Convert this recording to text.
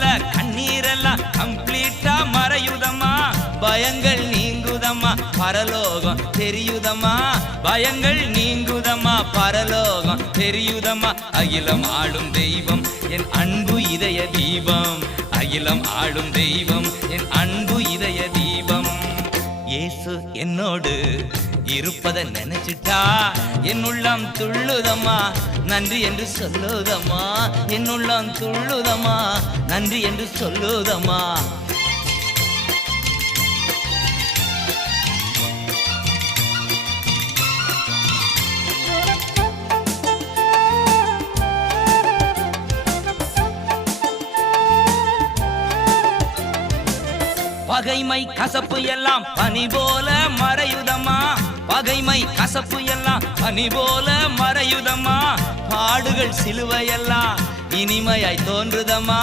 போல கண்ணீரெல்லாம் கம்ப்ளீட்டா மறையுதம்மா. பயங்கள் நீங்குதம்மா பரலோகம் தெரியுதம்மா. பயங்கள் நீங்குதம்மா பரலோகம் தெரியுதம்மா. அகிலம் ஆளும் தெய்வம் என் அன்பு இதய தீபம். அகிலம் ஆளும் தெய்வம் என் அன்பு இதய தீபம். இயேசு என்னோடு இருப்பதை நினைச்சிட்டா என் உள்ளம் துள்ளுதம்மா. நன்றி என்று சொல்லுதம்மா. என்னுள்ளான் சொல்லுதம்மா நன்றி என்று சொல்லுதம்மா. பகைமை கசப்பு எல்லாம் பனி போல மறையுதம்மா. பகைமை கசப்பு எல்லாம் பனி போல மறையுதம்மா. பாடுகள் சிலுவையெல்லாம் இனிமையாய் தோன்றுதம்மா.